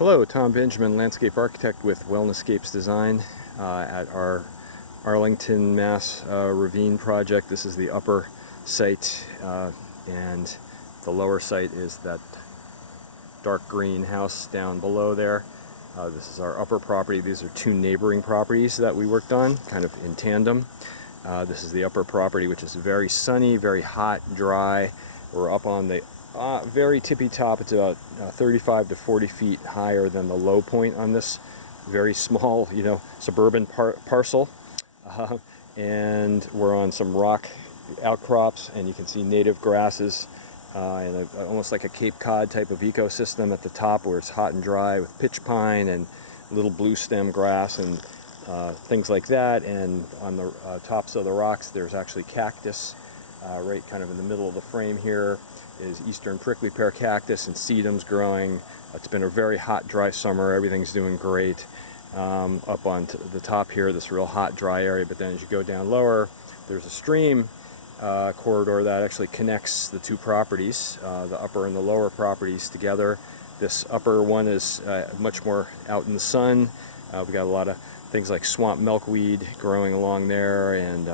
Hello, Tom Benjamin, landscape architect with Wellnesscapes Design at our Arlington, Mass. Ravine project. This is the upper site, and the lower site is that dark green house down below there. This is our upper property. These are two neighboring properties that we worked on, kind of in tandem. This is the upper property, which is very sunny, very hot, dry. We're up on the very tippy top. It's about 35 to 40 feet higher than the low point on this very small, suburban parcel. And we're on some rock outcrops, and you can see native grasses and almost like a Cape Cod type of ecosystem at the top, where it's hot and dry with pitch pine and little blue stem grass and things like that. And on the tops of the rocks, there's actually cactus. Right kind of in the middle of the frame here is eastern prickly pear cactus and sedums growing. It's been a very hot, dry summer. Everything's doing great. Up on the top here, this real hot, dry area, but then as you go down lower, there's a stream corridor that actually connects the two properties, the upper and the lower properties together. This upper one is much more out in the sun. We've got a lot of things like swamp milkweed growing along there, and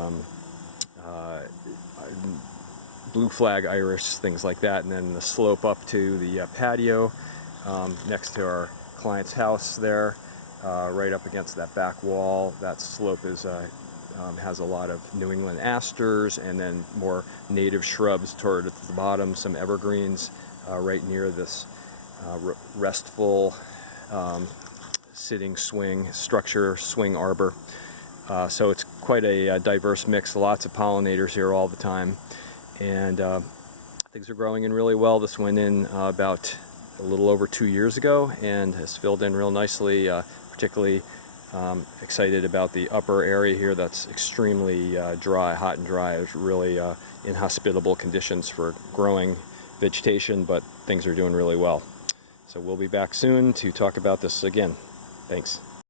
blue flag iris, things like that. And then the slope up to the patio next to our client's house there, right up against that back wall. That slope is has a lot of New England asters, and then more native shrubs toward the bottom, some evergreens right near this restful sitting swing structure, swing arbor. So it's quite a diverse mix, lots of pollinators here all the time, and things are growing in really well. This went in about a little over 2 years ago and has filled in real nicely. Particularly excited about the upper area here that's extremely dry, hot and dry. It's really inhospitable conditions for growing vegetation, but things are doing really well. So we'll be back soon to talk about this again. Thanks.